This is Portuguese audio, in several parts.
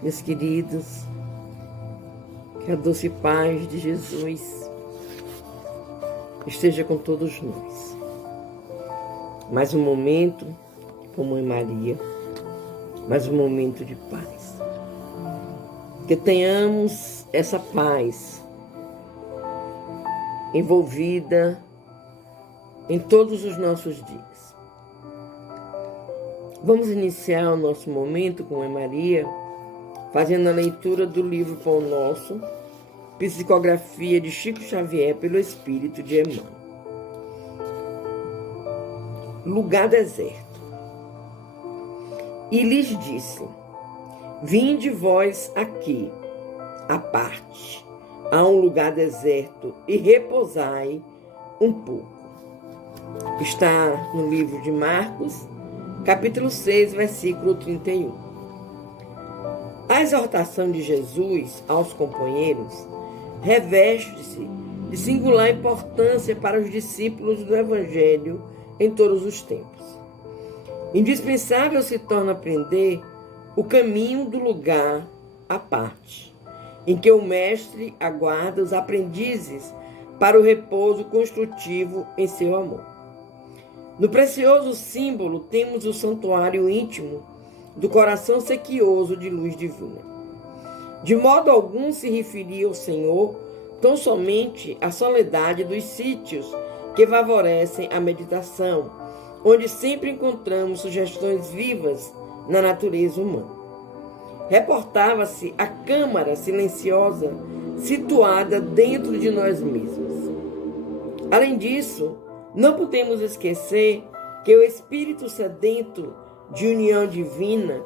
Meus queridos, que a doce paz de Jesus esteja com todos nós. Mais um momento com Mãe Maria, mais um momento de paz. Que tenhamos essa paz envolvida em todos os nossos dias. Vamos iniciar o nosso momento com Mãe Maria, fazendo a leitura do livro Pão Nosso, psicografia de Chico Xavier pelo Espírito de Emmanuel. Lugar deserto. E lhes disse: vinde vós aqui, à parte, a um lugar deserto, e repousai um pouco. Está no livro de Marcos, capítulo 6, versículo 31. A exortação de Jesus aos companheiros reveste-se de singular importância para os discípulos do Evangelho em todos os tempos. Indispensável se torna aprender o caminho do lugar à parte, em que o mestre aguarda os aprendizes para o repouso construtivo em seu amor. No precioso símbolo temos o santuário íntimo do coração sequioso de luz divina. De modo algum se referia ao Senhor tão somente à soledade dos sítios que favorecem a meditação, onde sempre encontramos sugestões vivas na natureza humana. Reportava-se a câmara silenciosa situada dentro de nós mesmos. Além disso, não podemos esquecer que o espírito sedento de união divina,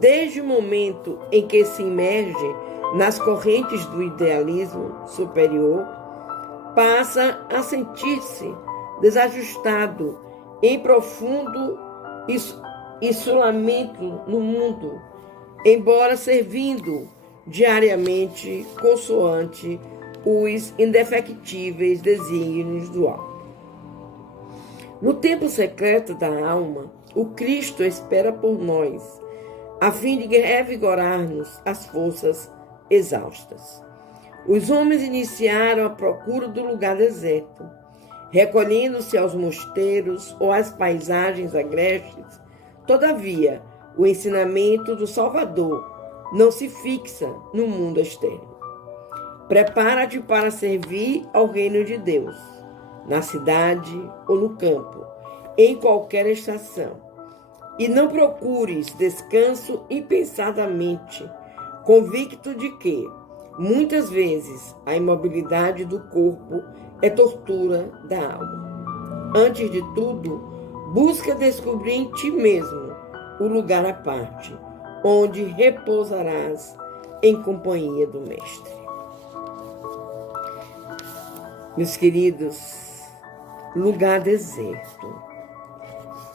desde o momento em que se imerge nas correntes do idealismo superior, passa a sentir-se desajustado em profundo isolamento no mundo, embora servindo diariamente consoante os indefectíveis desígnios do alto. No tempo secreto da alma, o Cristo espera por nós, a fim de revigorar-nos as forças exaustas. Os homens iniciaram a procura do lugar deserto, recolhendo-se aos mosteiros ou às paisagens agrestes. Todavia, o ensinamento do Salvador não se fixa no mundo externo. Prepara-te para servir ao reino de Deus, na cidade ou no campo, em qualquer estação. E não procures descanso impensadamente, convicto de que, muitas vezes, a imobilidade do corpo é tortura da alma. Antes de tudo, busca descobrir em ti mesmo o lugar à parte, onde repousarás em companhia do Mestre. Meus queridos, lugar deserto.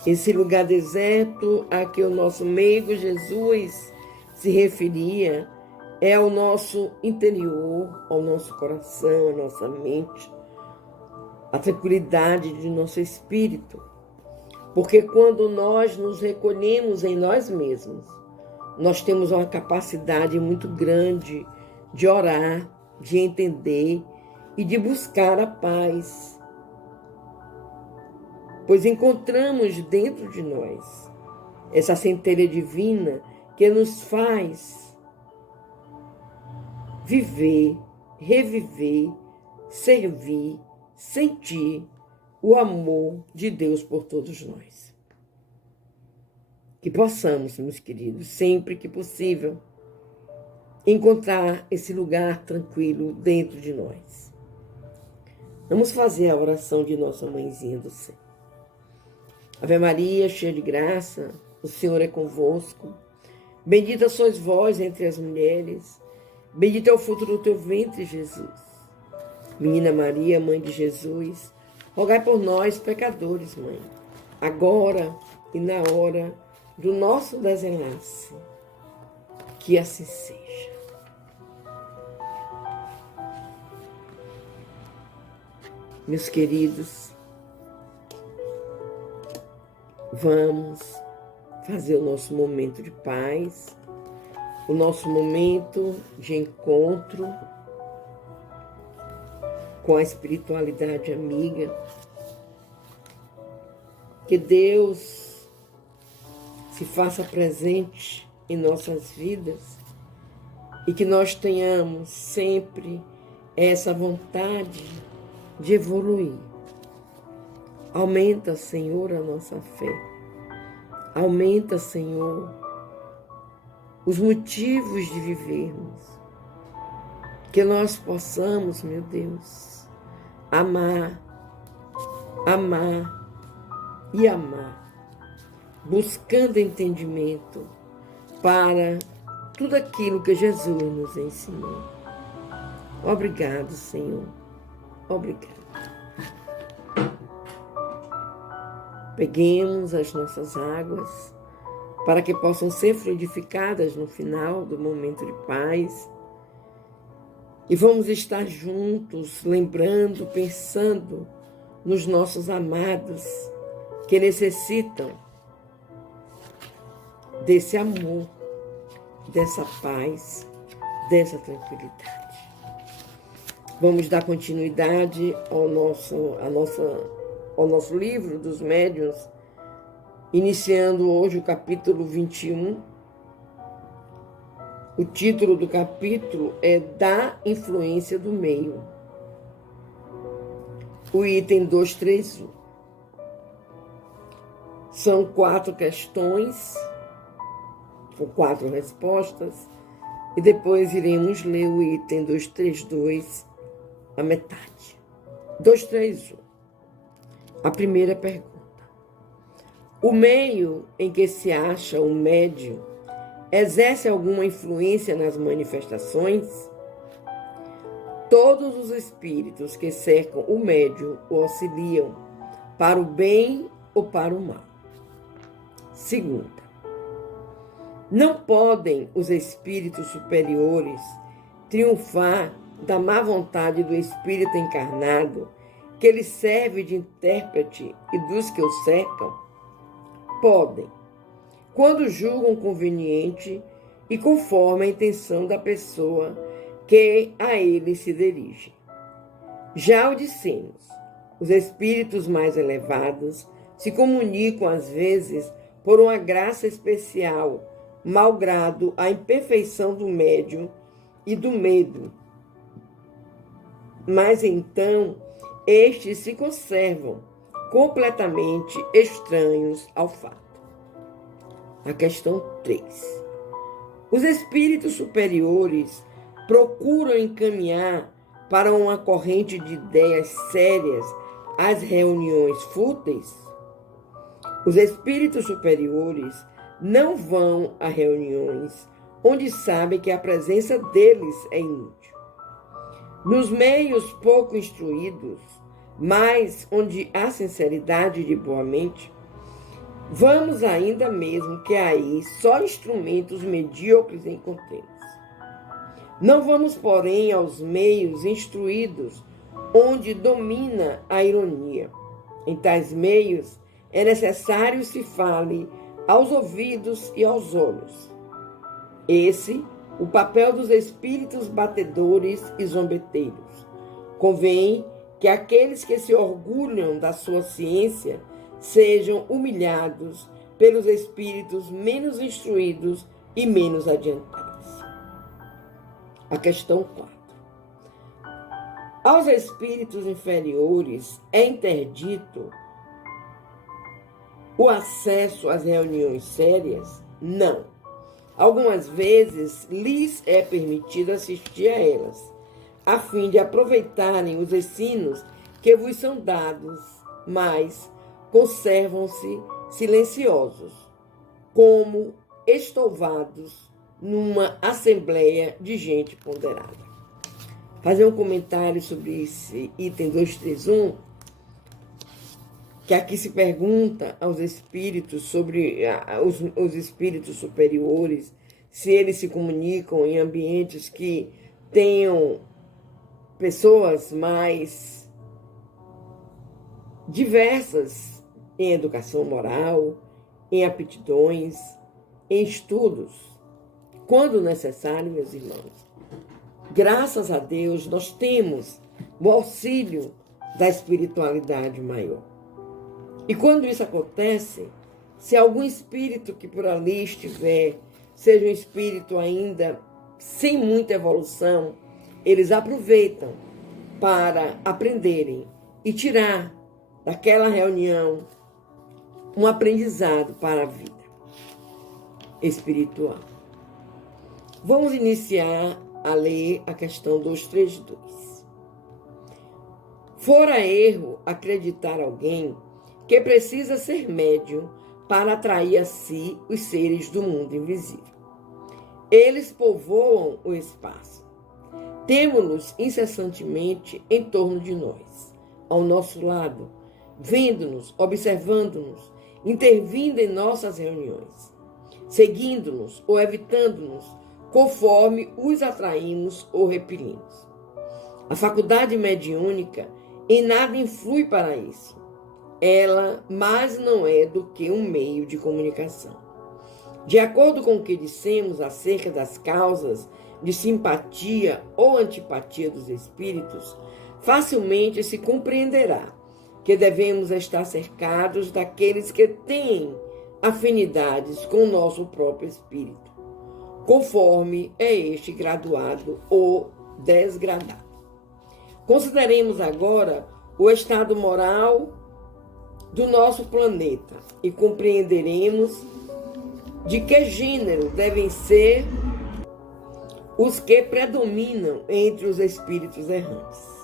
Esse lugar deserto a que o nosso meigo Jesus se referia é ao nosso interior, ao nosso coração, à nossa mente, a tranquilidade de nosso espírito. Porque quando nós nos recolhemos em nós mesmos, nós temos uma capacidade muito grande de orar, de entender e de buscar a paz. Pois encontramos dentro de nós essa centelha divina que nos faz viver, reviver, servir, sentir o amor de Deus por todos nós. Que possamos, meus queridos, sempre que possível, encontrar esse lugar tranquilo dentro de nós. Vamos fazer a oração de nossa Mãezinha do Céu. Ave Maria, cheia de graça, o Senhor é convosco. Bendita sois vós entre as mulheres, bendito é o fruto do teu ventre, Jesus. Menina Maria, Mãe de Jesus, rogai por nós, pecadores, Mãe, agora e na hora do nosso desenlace. Que assim seja. Meus queridos, vamos fazer o nosso momento de paz o nosso momento de encontro com a espiritualidade amiga. Que Deus se faça presente em nossas vidas e que nós tenhamos sempre essa vontade de evoluir. Aumenta, Senhor, a nossa fé. Aumenta, Senhor, os motivos de vivermos. Que nós possamos, meu Deus, amar, amar e amar, buscando entendimento para tudo aquilo que Jesus nos ensinou. Obrigado, Senhor. Obrigado. Peguemos as nossas águas para que possam ser fluidificadas no final do momento de paz. E vamos estar juntos, lembrando, pensando nos nossos amados que necessitam desse amor, dessa paz, dessa tranquilidade. Vamos dar continuidade ao nosso livro dos médiuns, iniciando hoje o capítulo 21. O título do capítulo é Da Influência do Meio. O item 231. São 4 questões, com 4 respostas, e depois iremos ler o item 232, a metade. 231. A primeira pergunta. O meio em que se acha o médium exerce alguma influência nas manifestações? Todos os espíritos que cercam o médium o auxiliam para o bem ou para o mal. Segunda, não podem os espíritos superiores triunfar da má vontade do espírito encarnado que lhe serve de intérprete e dos que o cercam? Podem, quando julgam conveniente e conforme a intenção da pessoa que a ele se dirige. Já o dissemos, os espíritos mais elevados se comunicam às vezes por uma graça especial, malgrado a imperfeição do médium e do medo. Mas então, estes se conservam completamente estranhos ao fato. A questão 3. Os espíritos superiores procuram encaminhar para uma corrente de ideias sérias as reuniões fúteis? Os espíritos superiores não vão a reuniões onde sabem que a presença deles é inútil. Nos meios pouco instruídos, mas onde há sinceridade de boa mente, vamos ainda mesmo que aí só instrumentos medíocres encontremos. Não vamos, porém, aos meios instruídos, onde domina a ironia. Em tais meios, é necessário se fale aos ouvidos e aos olhos. Esse, o papel dos espíritos batedores e zombeteiros. Convém que aqueles que se orgulham da sua ciência sejam humilhados pelos espíritos menos instruídos e menos adiantados. A questão 4. Aos espíritos inferiores é interdito o acesso às reuniões sérias? Não. Algumas vezes lhes é permitido assistir a elas, a fim de aproveitarem os ensinos que vos são dados, mas conservam-se silenciosos, como estouvados numa assembleia de gente ponderada. Fazer um comentário sobre esse item 231, que aqui se pergunta aos espíritos sobre os espíritos superiores, se eles se comunicam em ambientes que tenham pessoas mais diversas em educação moral, em aptidões, em estudos. quando necessário, meus irmãos. Graças a Deus, nós temos o auxílio da espiritualidade maior. E quando isso acontece, se algum espírito que por ali estiver, seja um espírito ainda sem muita evolução, eles aproveitam para aprenderem e tirar daquela reunião um aprendizado para a vida espiritual. Vamos iniciar a ler a questão 232. Fora erro acreditar alguém que precisa ser médium para atrair a si os seres do mundo invisível. Eles povoam o espaço. Temos-los incessantemente em torno de nós, ao nosso lado, vendo-nos, observando-nos, intervindo em nossas reuniões, seguindo-nos ou evitando-nos, conforme os atraímos ou repelimos. A faculdade mediúnica em nada influi para isso. Ela mais não é do que um meio de comunicação. De acordo com o que dissemos acerca das causas de simpatia ou antipatia dos espíritos, facilmente se compreenderá que devemos estar cercados daqueles que têm afinidades com o nosso próprio espírito, conforme é este graduado ou desgradado. Consideremos agora o estado moral do nosso planeta e compreenderemos de que gênero devem ser os que predominam entre os espíritos errantes.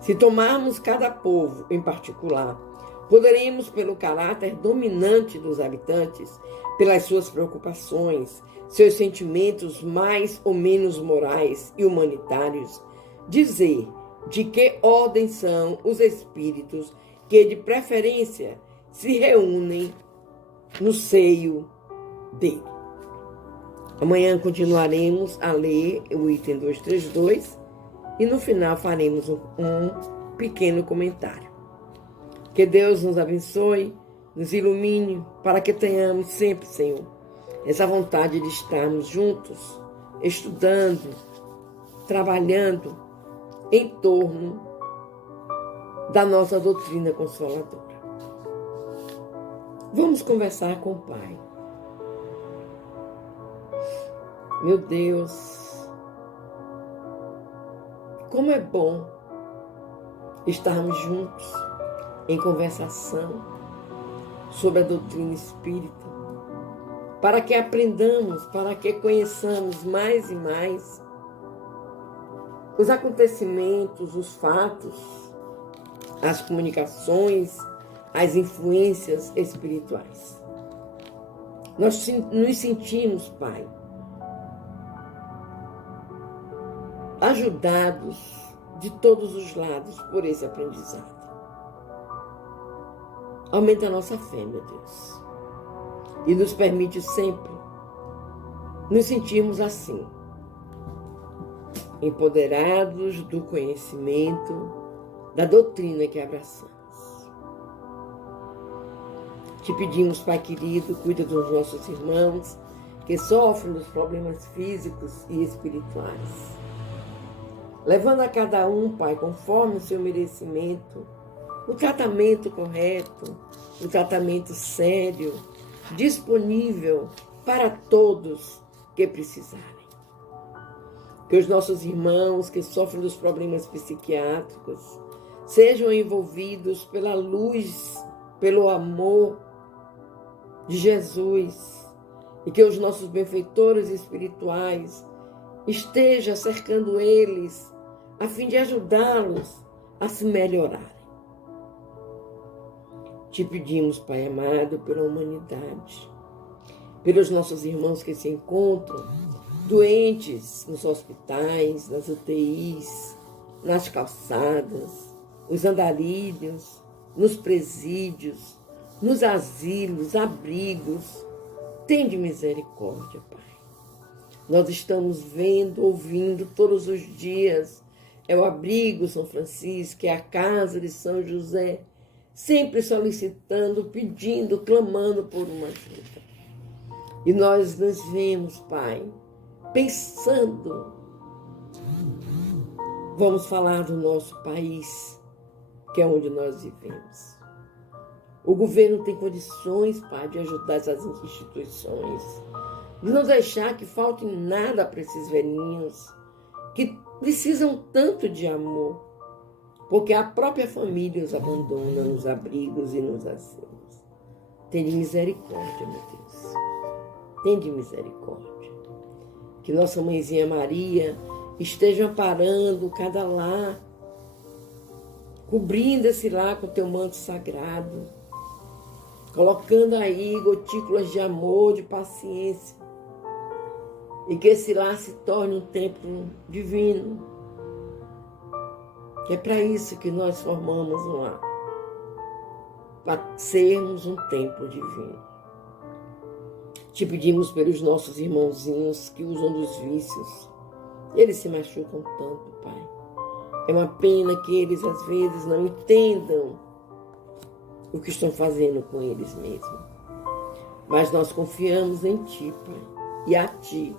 Se tomarmos cada povo em particular, poderemos, pelo caráter dominante dos habitantes, pelas suas preocupações, seus sentimentos mais ou menos morais e humanitários, dizer de que ordem são os espíritos que, de preferência, se reúnem no seio dele. Amanhã continuaremos a ler o item 232 e no final faremos um pequeno comentário. Que Deus nos abençoe, nos ilumine, para que tenhamos sempre, Senhor, essa vontade de estarmos juntos, estudando, trabalhando em torno da nossa doutrina consoladora. Vamos conversar com o Pai. Meu Deus, como é bom estarmos juntos em conversação sobre a doutrina espírita, para que aprendamos, para que conheçamos mais e mais os acontecimentos, os fatos, as comunicações, as influências espirituais. Nós nos sentimos, Pai, ajudados de todos os lados por esse aprendizado. Aumenta a nossa fé, meu Deus, e nos permite sempre nos sentirmos assim, empoderados do conhecimento da doutrina que abraçamos. Te pedimos, Pai querido, cuida dos nossos irmãos que sofrem dos problemas físicos e espirituais, levando a cada um, Pai, conforme o seu merecimento, o tratamento correto, o tratamento sério, disponível para todos que precisarem. Que os nossos irmãos que sofrem dos problemas psiquiátricos sejam envolvidos pela luz, pelo amor de Jesus, e que os nossos benfeitores espirituais estejam cercando eles a fim de ajudá-los a se melhorarem. Te pedimos, Pai amado, pela humanidade, pelos nossos irmãos que se encontram doentes nos hospitais, nas UTIs, nas calçadas, os andarilhos, nos presídios, nos asilos, abrigos. Tende misericórdia, Pai. Nós estamos vendo, ouvindo todos os dias. É o abrigo São Francisco, é a casa de São José, sempre solicitando, pedindo, clamando por uma ajuda. E nós nos vemos, Pai, pensando. Vamos falar do nosso país, que é onde nós vivemos. O governo tem condições, Pai, de ajudar essas instituições, de não deixar que falte nada para esses velhinhos, que precisam tanto de amor, porque a própria família os abandona nos abrigos e nos asilos. Tende misericórdia, meu Deus. Tende misericórdia. Que nossa mãezinha Maria esteja amparando cada lar, cobrindo esse lar com teu manto sagrado, colocando aí gotículas de amor, de paciência, e que esse lar se torne um templo divino. É para isso que nós formamos um lar, para sermos um templo divino. Te pedimos pelos nossos irmãozinhos que usam dos vícios. Eles se machucam tanto, Pai. É uma pena que eles às vezes não entendam o que estão fazendo com eles mesmos. Mas nós confiamos em Ti, Pai, e a Ti,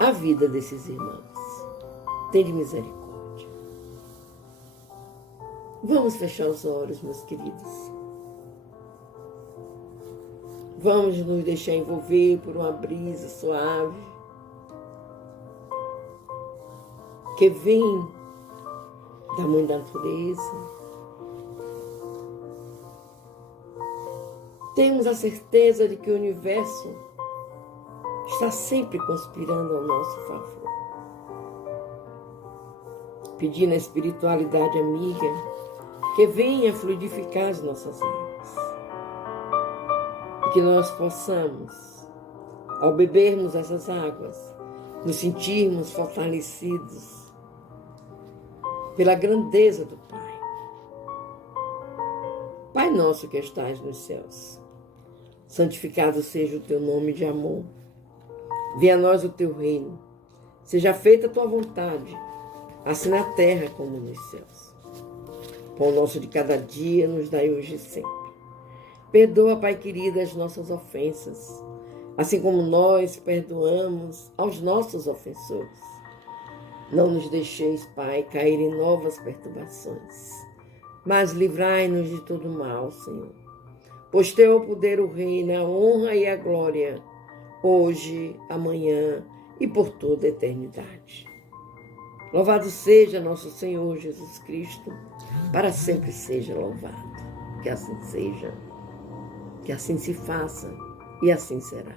a vida desses irmãos. Tende misericórdia. Vamos fechar os olhos, meus queridos. Vamos nos deixar envolver por uma brisa suave que vem da Mãe da Natureza. Temos a certeza de que o universo está sempre conspirando ao nosso favor. Pedindo à espiritualidade amiga que venha fluidificar as nossas águas. E que nós possamos, ao bebermos essas águas, nos sentirmos fortalecidos pela grandeza do Pai. Pai nosso que estás nos céus, santificado seja o teu nome de amor. Venha a nós o teu reino. Seja feita a tua vontade, assim na terra como nos céus. Pão nosso de cada dia nos dai hoje e sempre. Perdoa, Pai querido, as nossas ofensas, assim como nós perdoamos aos nossos ofensores. Não nos deixeis, Pai, cair em novas perturbações, mas livrai-nos de todo mal, Senhor. Pois teu é o poder, o reino, a honra e a glória, hoje, amanhã e por toda a eternidade. Louvado seja nosso Senhor Jesus Cristo, para sempre seja louvado. Que assim seja, que assim se faça e assim será.